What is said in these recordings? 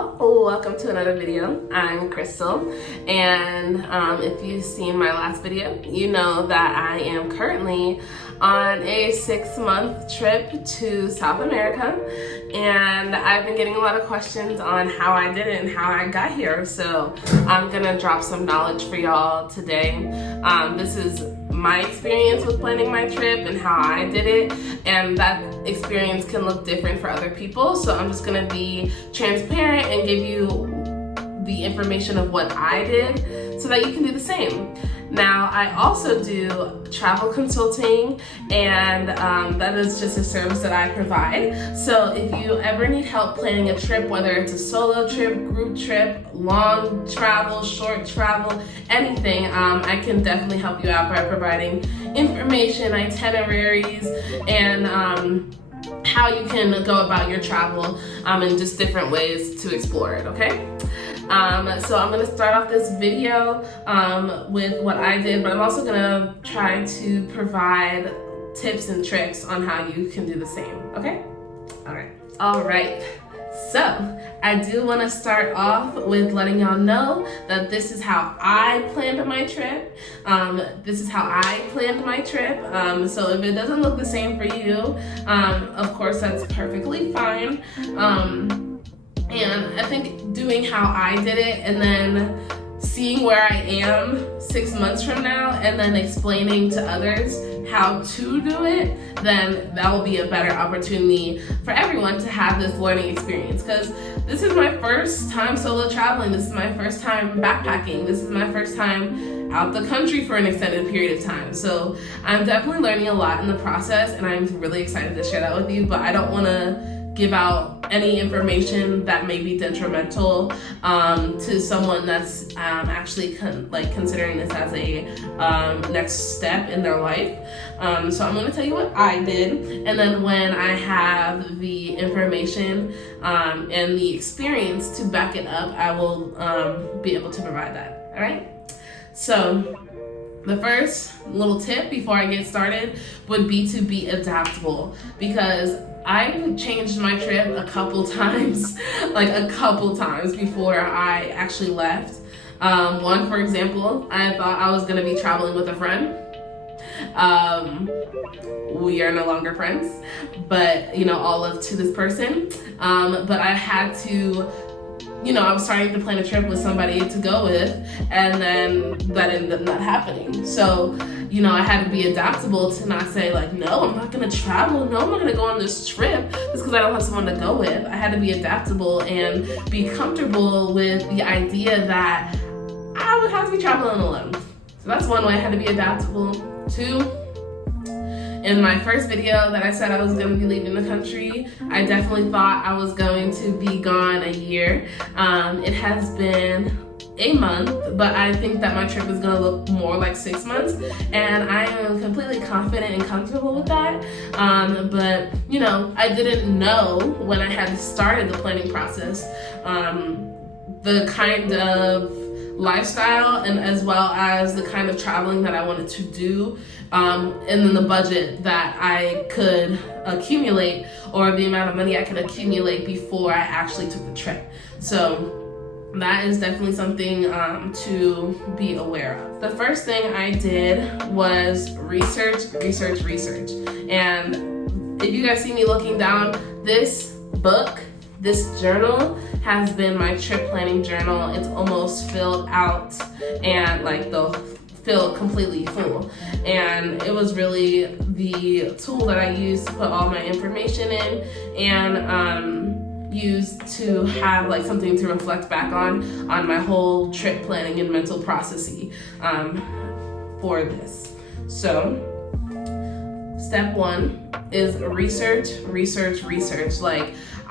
y'all, welcome to another video. I'm Crystal, and if you've seen my last video, you know that I am currently on a 6-month trip to South America, and I've been getting a lot of questions on how I did it and how I got here, so I'm gonna drop some knowledge for y'all today. This is my experience with planning my trip and how I did it, and that experience can look different for other people, so I'm just gonna be transparent and give you the information of what I did so that you can do the same. Now, I also do travel consulting, and that is just a service that I provide. So if you ever need help planning a trip, whether it's a solo trip, group trip, long travel, short travel, anything, I can definitely help you out by providing information, itineraries, and how you can go about your travel and just different ways to explore it, okay? So I'm gonna start off this video with what I did, but I'm also gonna try to provide tips and tricks on how you can do the same, okay? All right. So I do wanna start off with letting y'all know that this is how I planned my trip. So if it doesn't look the same for you, of course that's perfectly fine. And I think doing how I did it and then seeing where I am 6 months from now and then explaining to others how to do it, then that will be a better opportunity for everyone to have this learning experience. Because this is my first time solo traveling, this is my first time backpacking, this is my first time out the country for an extended period of time. So I'm definitely learning a lot in the process, and I'm really excited to share that with you, but I don't want to give out any information that may be detrimental to someone that's actually considering this as a next step in their life. So I'm going to tell you what I did, and then when I have the information and the experience to back it up, I will be able to provide that. All right? So the first little tip before I get started would be to be adaptable, because I changed my trip a couple times before I actually left. One, for example, I thought I was gonna be traveling with a friend. We are no longer friends, but all love to this person. But I had to, I was starting to plan a trip with somebody to go with, and then that ended up not happening. So, I had to be adaptable to not say no, I'm not gonna travel. No, I'm not gonna go on this trip just because I don't have someone to go with. I had to be adaptable and be comfortable with the idea that I would have to be traveling alone. So that's one way I had to be adaptable. Two, in my first video that I said I was going to be leaving the country, I definitely thought I was going to be gone a year. It has been a month, but I think that my trip is going to look more like 6 months, and I am completely confident and comfortable with that. But I didn't know when I had started the planning process the kind of lifestyle and as well as the kind of traveling that I wanted to do, and then the budget that I could accumulate, or the amount of money I could accumulate before I actually took the trip. So that is definitely something to be aware of. The first thing I did was research. And if you guys see me looking down, this book, this journal has been my trip planning journal. It's almost filled out and filled completely full. And it was really the tool that I used to put all my information in, and used to have something to reflect back on my whole trip planning and mental processing for this. So step one is research.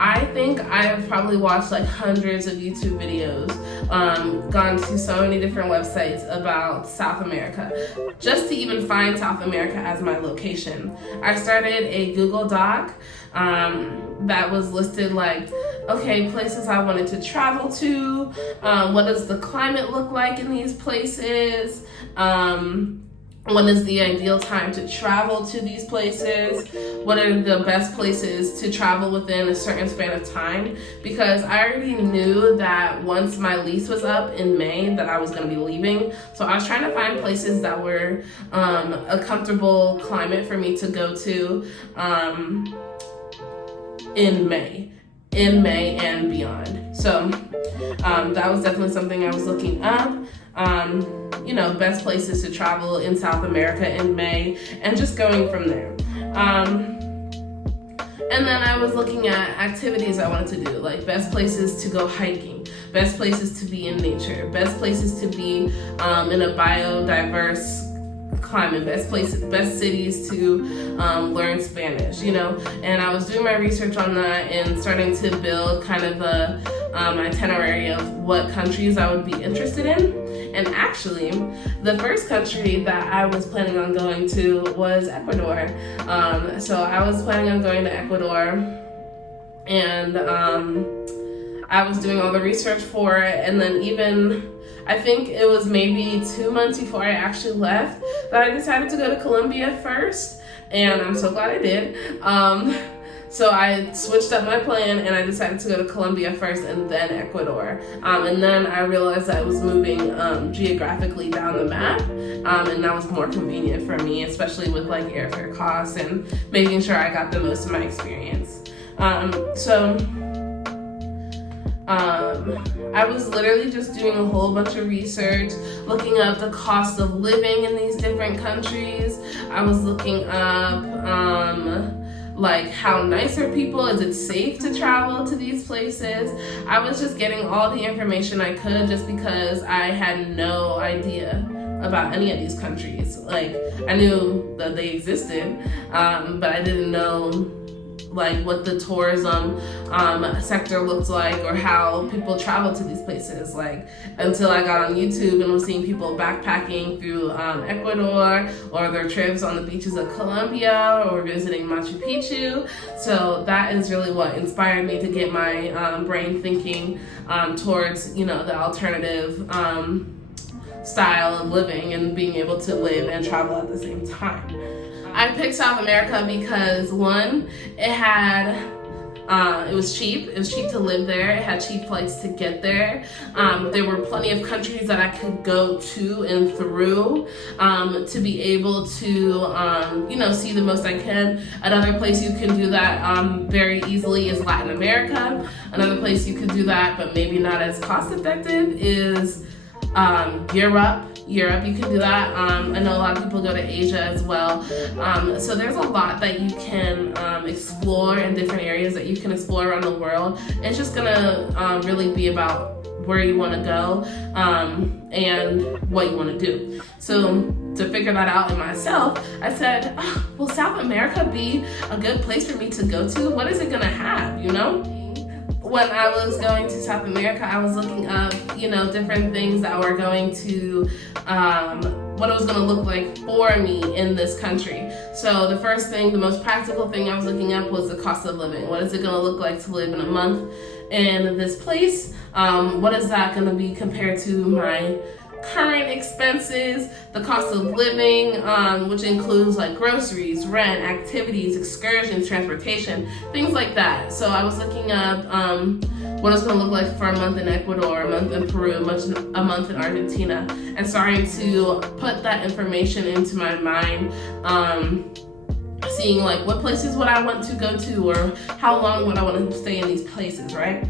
I think I've probably watched hundreds of YouTube videos, gone to so many different websites about South America, just to even find South America as my location. I started a Google Doc that was listed places I wanted to travel to, what does the climate look like in these places, when is the ideal time to travel to these places, what are the best places to travel within a certain span of time, because I already knew that once my lease was up in May that I was going to be leaving. So I was trying to find places that were a comfortable climate for me to go to in May and beyond. So that was definitely something I was looking up. Best places to travel in South America in May, and just going from there. And then I was looking at activities I wanted to do, like best places to go hiking, best places to be in nature, best places to be in a biodiverse climate, best cities to learn Spanish, and I was doing my research on that and starting to build kind of a itinerary of what countries I would be interested in. And actually, the first country that I was planning on going to was Ecuador. So I was planning on going to Ecuador, and I was doing all the research for it, and then I think it was maybe 2 months before I actually left that I decided to go to Colombia first, and I'm so glad I did. So I switched up my plan, and I decided to go to Colombia first and then Ecuador. And then I realized I was moving geographically down the map, and that was more convenient for me, especially with like airfare costs and making sure I got the most of my experience. I was literally just doing a whole bunch of research, looking up the cost of living in these different countries. I was looking up like how nice are people, is it safe to travel to these places? I was just getting all the information I could just because I had no idea about any of these countries. Like, I knew that they existed, but I didn't know like what the tourism sector looked like or how people travel to these places, like until I got on YouTube and was seeing people backpacking through Ecuador, or their trips on the beaches of Colombia, or visiting Machu Picchu. So that is really what inspired me to get my brain thinking towards the alternative style of living and being able to live and travel at the same time. I picked South America because one, it was cheap. It was cheap to live there. It had cheap flights to get there. There were plenty of countries that I could go to and through to be able to, see the most I can. Another place you can do that very easily is Latin America. Another place you could do that, but maybe not as cost effective, is Europe, you can do that. I know a lot of people go to Asia as well. So there's a lot that you can explore in different areas that you can explore around the world. It's just gonna really be about where you want to go and what you want to do. So to figure that out in myself, I said, will South America be a good place for me to go to? What is it gonna have, When I was going to South America, I was looking up, different things that were going to, what it was going to look like for me in this country. So the first thing, the most practical thing I was looking up was the cost of living. What is it going to look like to live in a month in this place? What is that going to be compared to my current expenses, the cost of living, which includes like groceries, rent, activities, excursions, transportation, things like that. So I was looking up what it's going to look like for a month in Ecuador, a month in Peru, a month in Argentina, and starting to put that information into my mind, seeing like what places would I want to go to, or how long would I want to stay in these places, right?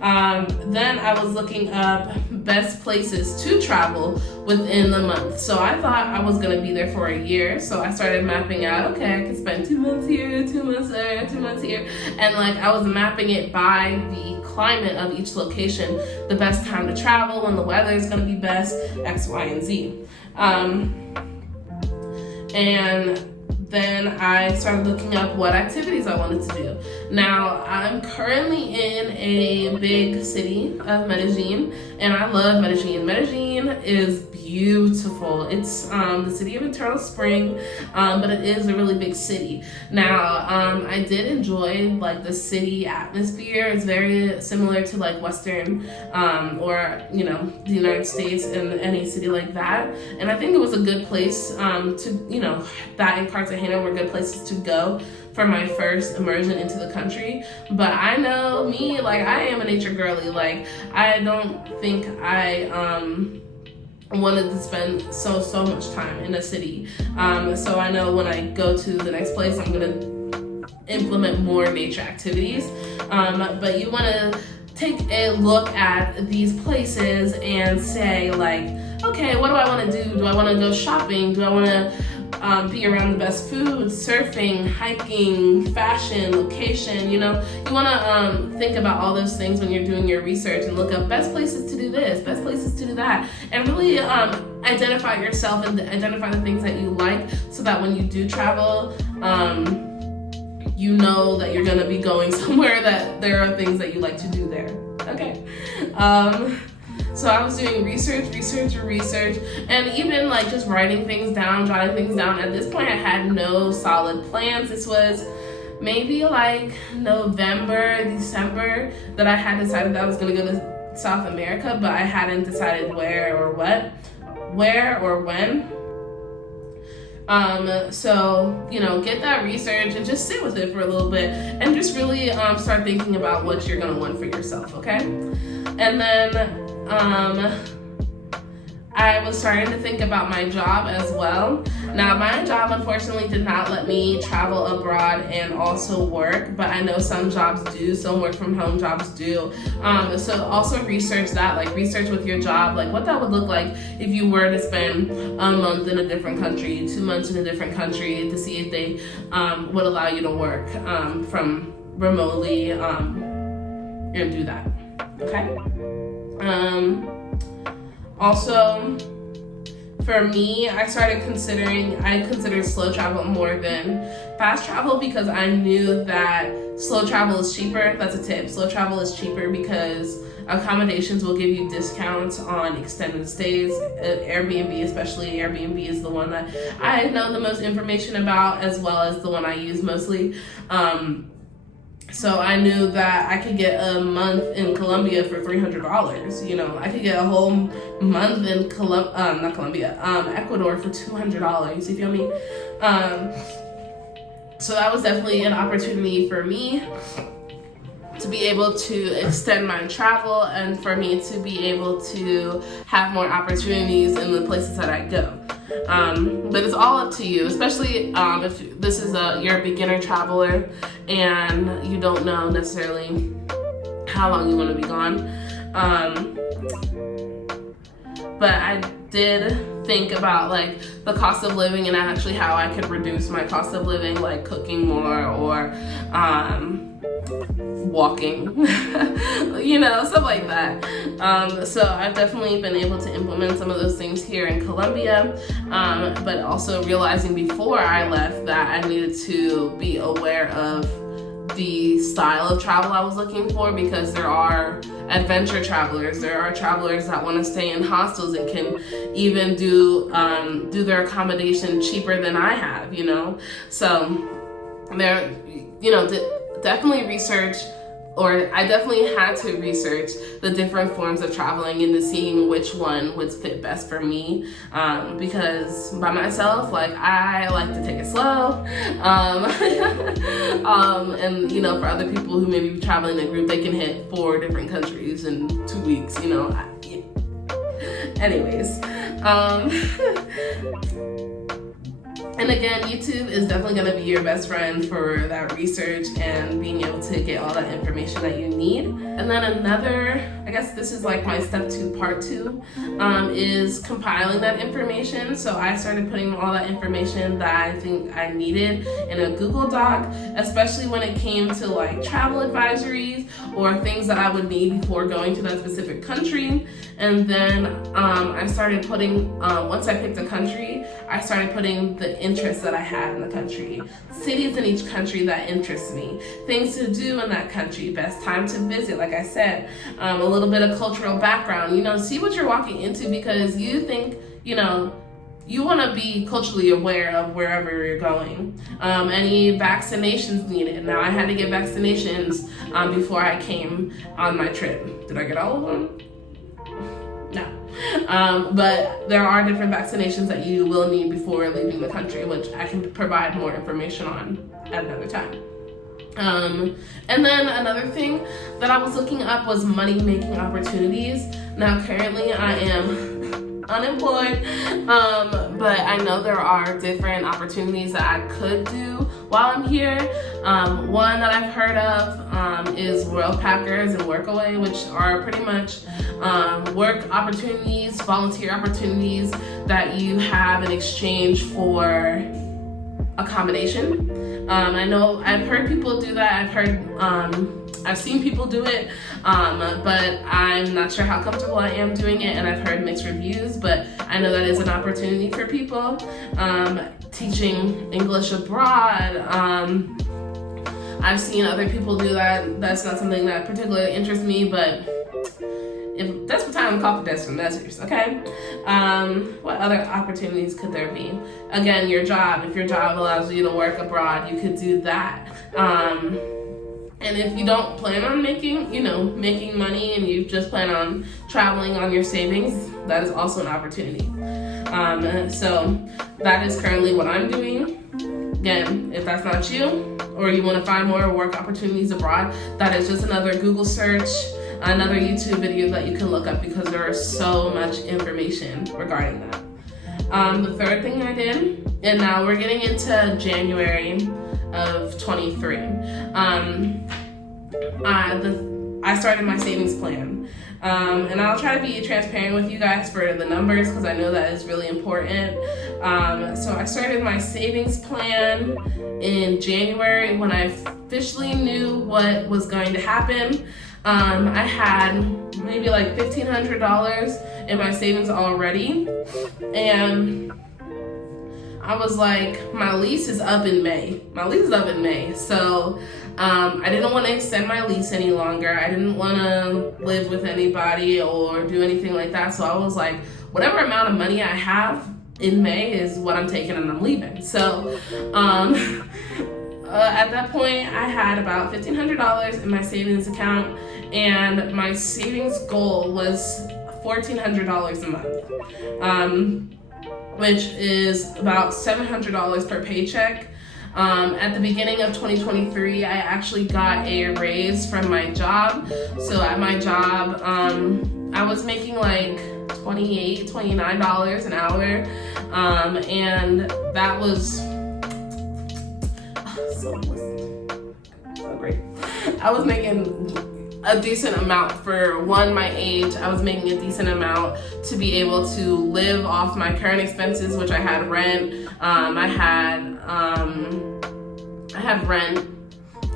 Then I was looking up best places to travel within the month. So I thought I was going to be there for a year. So I started mapping out, okay, I could spend 2 months here, 2 months there, 2 months here. And like I was mapping it by the climate of each location, the best time to travel, when the weather is going to be best, X, Y, and Z. And then I started looking up what activities I wanted to do. Now, I'm currently in a big city of Medellin, and I love Medellin. Medellin is beautiful. It's the city of Eternal Spring, but it is a really big city. Now, I did enjoy like the city atmosphere. It's very similar to like Western or the United States and any city like that. And I think it was a good place to, that and Cartagena were good places to go for my first immersion into the country. But I know me, like I am a nature girly. Like I don't think I wanted to spend so much time in a city. So I know when I go to the next place, I'm gonna implement more nature activities. But you wanna take a look at these places and say like, okay, what do I wanna do? Do I wanna go shopping? Do I wanna be around the best food, surfing, hiking, fashion, location? You want to think about all those things when you're doing your research and look up best places to do this, best places to do that, and really identify yourself and identify the things that you like, so that when you do travel, you know that you're going to be going somewhere that there are things that you like to do there. Okay. So I was doing research, and even like just writing things down, jotting things down. At this point, I had no solid plans. This was maybe like November, December that I had decided that I was going to go to South America, but I hadn't decided where or when. So, get that research and just sit with it for a little bit and just really start thinking about what you're going to want for yourself, okay? And then I was starting to think about my job as well. Now, my job unfortunately did not let me travel abroad and also work, but I know some jobs do, some work from home jobs do. So also research that, like research with your job, like what that would look like if you were to spend a month in a different country, 2 months in a different country, to see if they would allow you to work from remotely and do that, okay? Also, for me, I considered slow travel more than fast travel because I knew that slow travel is cheaper. That's a tip. Slow travel is cheaper because accommodations will give you discounts on extended stays. Airbnb, especially Airbnb, is the one that I know the most information about, as well as the one I use mostly. So I knew that I could get a month in Colombia for $300. I could get a whole month in Ecuador for $200. You feel me? So that was definitely an opportunity for me to be able to extend my travel and for me to be able to have more opportunities in the places that I go. But it's all up to you, especially if this is you're a beginner traveler and you don't know necessarily how long you want to be gone. But I did think about like the cost of living and actually how I could reduce my cost of living, like cooking more or walking, stuff like that. So I've definitely been able to implement some of those things here in Colombia, but also realizing before I left that I needed to be aware of the style of travel I was looking for, because there are adventure travelers, there are travelers that want to stay in hostels and can even do their accommodation cheaper than I have, so there, definitely research, or I definitely had to research the different forms of traveling into seeing which one would fit best for me, because by myself, like I like to take it slow, and for other people who maybe be traveling in a group, they can hit 4 different countries in 2 weeks, anyways. And again, YouTube is definitely going to be your best friend for that research and being able to get all that information that you need. And then another I guess this is like my step 2, part 2, is compiling that information. So I started putting all that information that I think I needed in a Google Doc, especially when it came to like travel advisories or things that I would need before going to that specific country. And then I started putting, once I picked a country, I started putting the interests that I had in the country, cities in each country that interest me, things to do in that country, best time to visit, like I said, a little bit of cultural background, see what you're walking into, because you think, you want to be culturally aware of wherever you're going. Any vaccinations needed. Now, I had to get vaccinations before I came on my trip. Did I get all of them? No. But there are different vaccinations that you will need before leaving the country, which I can provide more information on at another time. And then another thing that I was looking up was money-making opportunities. Now, currently I am unemployed, but I know there are different opportunities that I could do while I'm here. One that I've heard of is World Packers and Workaway, which are pretty much work opportunities, volunteer opportunities that you have in exchange for accommodation. I know I've heard people do that. I've seen people do it, but I'm not sure how comfortable I am doing it, and I've heard mixed reviews, but I know that is an opportunity for people. Teaching English abroad, I've seen other people do that. That's not something that particularly interests me, but if desperate time, call for desperate measures, okay? What other opportunities could there be? Again, your job. If your job allows you to work abroad, you could do that. And if you don't plan on making money, and you just plan on traveling on your savings, that is also an opportunity. So that is currently what I'm doing. Again, if that's not you, or you want to find more work opportunities abroad, that is just another Google search, another YouTube video that you can look up, because there is so much information regarding that. The third thing I did, and now we're getting into January of 23. I started my savings plan. And I'll try to be transparent with you guys for the numbers, because I know that is really important. So I started my savings plan in January when I officially knew what was going to happen. I had maybe like $1,500 in my savings already, and I was like, my lease is up in May. So I didn't want to extend my lease any longer. I didn't want to live with anybody or do anything like that. So I was like, whatever amount of money I have in May is what I'm taking, and I'm leaving. So at that point, I had about $1,500 in my savings account, and my savings goal was $1,400 a month, which is about $700 per paycheck. At the beginning of 2023, I actually got a raise from my job. So at my job, I was making like $28, $29 an hour, and that was so great. I was making a decent amount for my age. I was making a decent amount to be able to live off my current expenses, which I had rent. I had rent,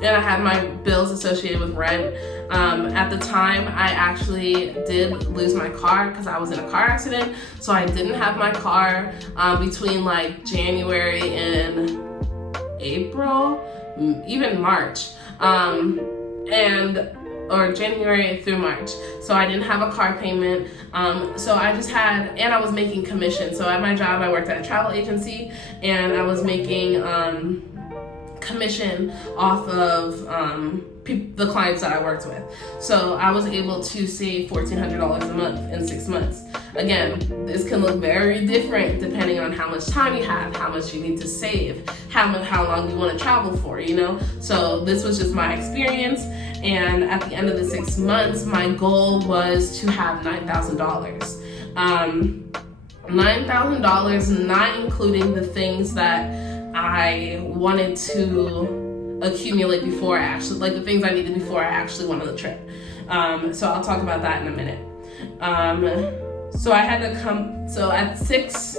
and I had my bills associated with rent. At the time, I actually did lose my car because I was in a car accident. So I didn't have my car between like January and April, even March, or January through March. So I didn't have a car payment. So I just had, and I was making commission. So at my job, I worked at a travel agency, and I was making commission off of the clients that I worked with. So I was able to save $1,400 a month in 6 months. Again, this can look very different depending on how much time you have, how much you need to save, how long you want to travel for, So this was just my experience. And at the end of the 6 months, my goal was to have $9,000. $9,000, not including the things that I wanted to accumulate before I actually, like the things I needed before I actually went on the trip. So I'll talk about that in a minute. So I had to come, so at 6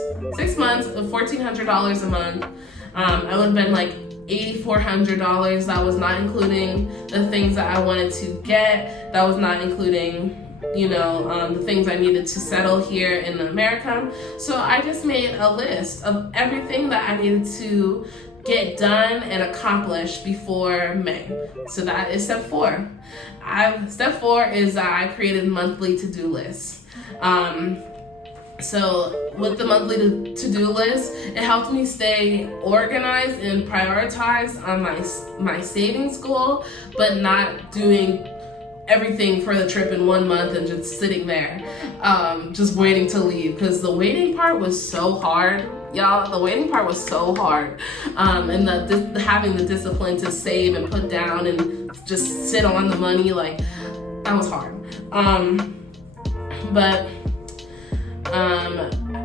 months of $1,400 a month, I would have been like $8,400. That was not including the things that I wanted to get. That was not including, the things I needed to settle here in America. So I just made a list of everything that I needed to get done and accomplish before May. So that is step 4. Step 4 is that I created monthly to-do lists. So with the monthly to-do list, it helped me stay organized and prioritized on my savings goal, but not doing everything for the trip in 1 month and just sitting there, just waiting to leave. Because the waiting part was so hard, y'all. The waiting part was so hard, and having the discipline to save and put down and just sit on the money, like that was hard. But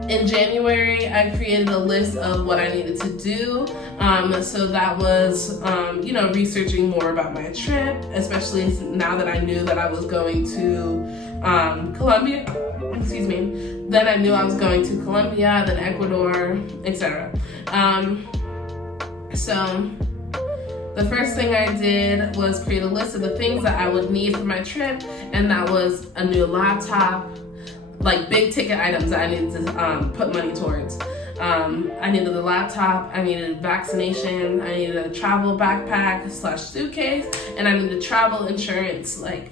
in January, I created a list of what I needed to do. So that was, researching more about my trip, especially now that I knew that I was going to Colombia. Excuse me. Then I knew I was going to Colombia, then Ecuador, etc. So the first thing I did was create a list of the things that I would need for my trip, and that was a new laptop, like big ticket items that I needed to put money towards. I needed a laptop, I needed vaccination, I needed a travel backpack / suitcase, and I needed travel insurance. And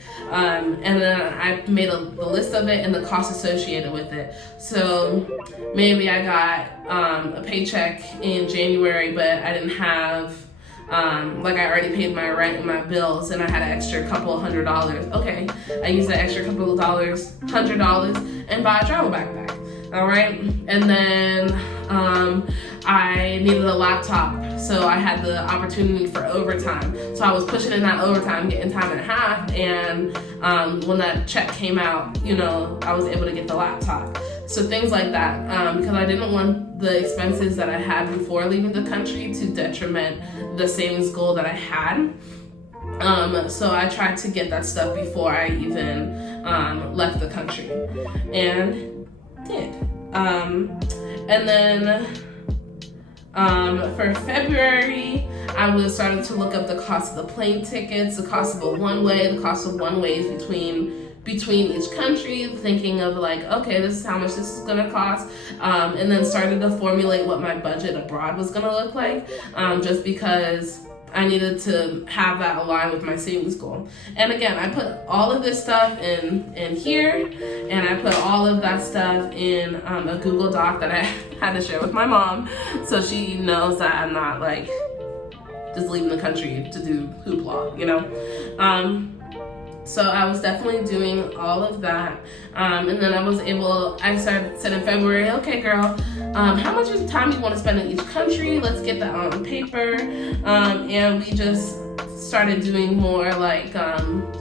then I made a list of it and the costs associated with it. So maybe I got a paycheck in January, but I didn't have, I already paid my rent and my bills, and I had an extra couple of $100. Okay, I used that extra couple of $100, and buy a travel backpack. All right, and then I needed a laptop, so I had the opportunity for overtime. So I was pushing in that overtime, getting time and a half, and when that check came out, I was able to get the laptop. So things like that, because I didn't want the expenses that I had before leaving the country to detriment the savings goal that I had. So I tried to get that stuff before I even left the country, and did. And then for February, I was starting to look up the cost of the plane tickets, the cost of a one-way, the cost of one-ways between each country, thinking of okay, this is how much this is gonna cost, and then started to formulate what my budget abroad was gonna look like, just because I needed to have that align with my savings goal. And again, I put all of this stuff in here, and I put all of that stuff in a Google Doc that I had to share with my mom, so she knows that I'm not just leaving the country to do hoopla, So I was definitely doing all of that. And then I said in February, okay girl, how much time you want to spend in each country? Let's get that on paper. And we just started doing more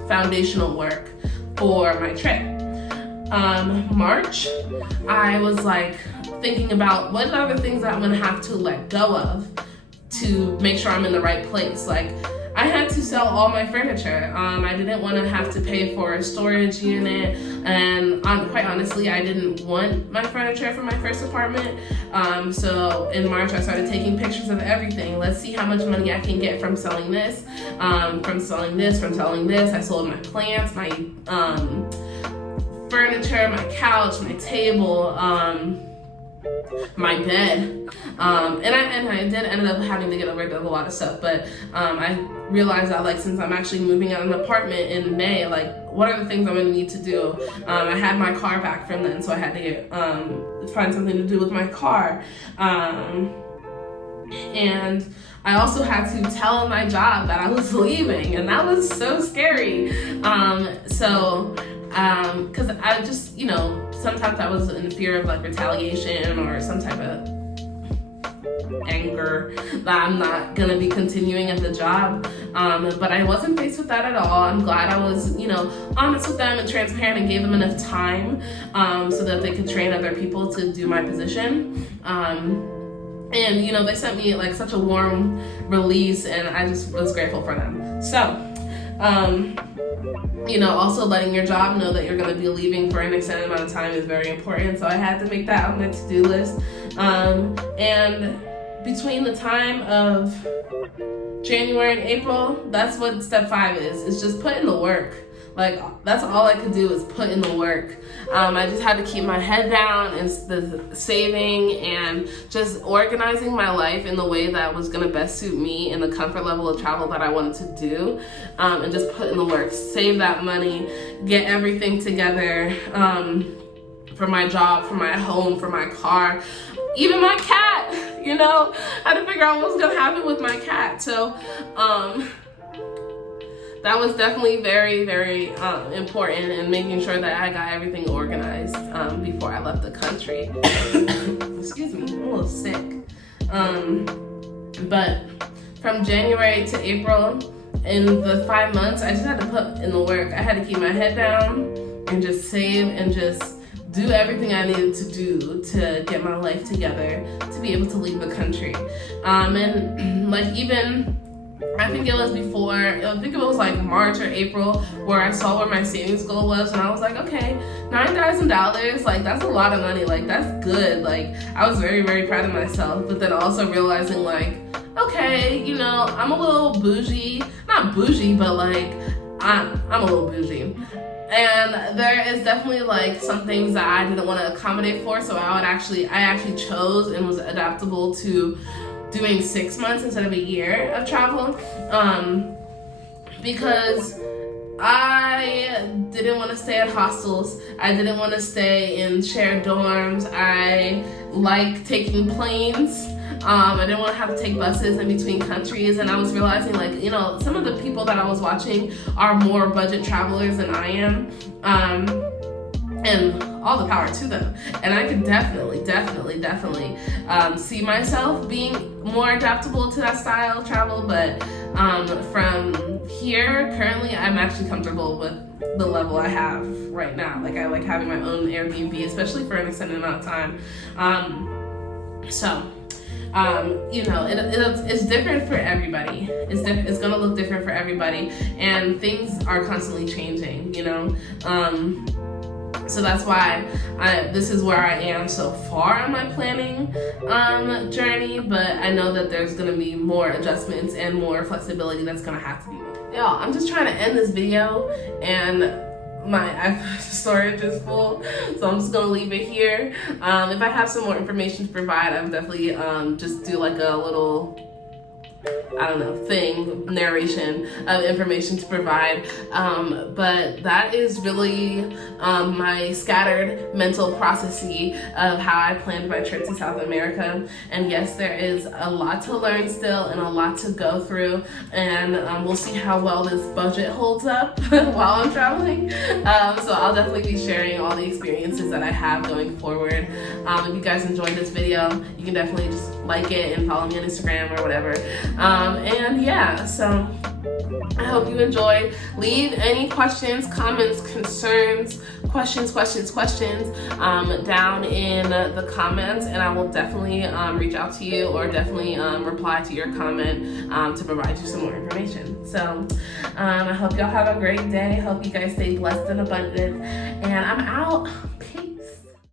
foundational work for my trip. March, I was thinking about what are the things that I'm gonna have to let go of to make sure I'm in the right place. I had to sell all my furniture. I didn't want to have to pay for a storage unit, and quite honestly, I didn't want my furniture from my first apartment. So in March, I started taking pictures of everything. Let's see how much money I can get from selling this, from selling this. I sold my plants, my furniture, my couch, my table, my bed, and I did end up having to get rid of a lot of stuff, but I realized that since I'm actually moving out of an apartment in May, what are the things I'm going to need to do? I had my car back from then, so I had to find something to do with my car, and I also had to tell my job that I was leaving, and that was so scary. Because I just, sometimes I was in fear of retaliation or some type of anger that I'm not gonna be continuing at the job. But I wasn't faced with that at all. I'm glad I was, honest with them and transparent and gave them enough time so that they could train other people to do my position. And they sent me such a warm release, and I just was grateful for them. So Also letting your job know that you're going to be leaving for an extended amount of time is very important. So I had to make that on my to-do list. And between the time of January and April, that's what step 5 is. It's just put in the work. Like, that's all I could do is put in the work. I just had to keep my head down and the saving and just organizing my life in the way that was gonna best suit me and the comfort level of travel that I wanted to do, and just put in the work, save that money, get everything together, for my job, for my home, for my car, even my cat, I had to figure out what was gonna happen with my cat. So, that was definitely very, very important in making sure that I got everything organized before I left the country. Excuse me, I'm a little sick. But from January to April, in the 5 months, I just had to put in the work. I had to keep my head down and just save and just do everything I needed to do to get my life together to be able to leave the country. And even I think it was like March or April where I saw where my savings goal was, and I was like, okay, $9,000, like that's a lot of money, like that's good. Like I was very, very proud of myself, but then also realizing like, okay, I'm a little bougie, not bougie, but like I'm a little bougie. And there is definitely like some things that I didn't want to accommodate for, so I actually chose and was adaptable to doing 6 months instead of a year of travel, because I didn't want to stay at hostels. I didn't want to stay in shared dorms. I like taking planes. I didn't want to have to take buses in between countries, and I was realizing like, some of the people that I was watching are more budget travelers than I am. And all the power to them. And I could definitely see myself being more adaptable to that style of travel. But from here, currently, I'm actually comfortable with the level I have right now. Like I like having my own Airbnb, especially for an extended amount of time. It's different for everybody. It's gonna look different for everybody, and things are constantly changing. So that's why this is where I am so far on my planning journey, but I know that there's gonna be more adjustments and more flexibility that's gonna have to be made. Y'all, I'm just trying to end this video, and my iPhone storage is full, so I'm just gonna leave it here. If I have some more information to provide, I'll definitely just do like a little narration of information to provide, but that is really my scattered mental processing of how I planned my trip to South America. And yes, there is a lot to learn still and a lot to go through, and we'll see how well this budget holds up while I'm traveling. So I'll definitely be sharing all the experiences that I have going forward. If you guys enjoyed this video, you can definitely just like it and follow me on Instagram or whatever. And yeah, so I hope you enjoyed. Leave any questions, comments, concerns, questions down in the comments, and I will definitely reach out to you or definitely reply to your comment to provide you some more information. So I hope y'all have a great day. Hope you guys stay blessed and abundant, and I'm out.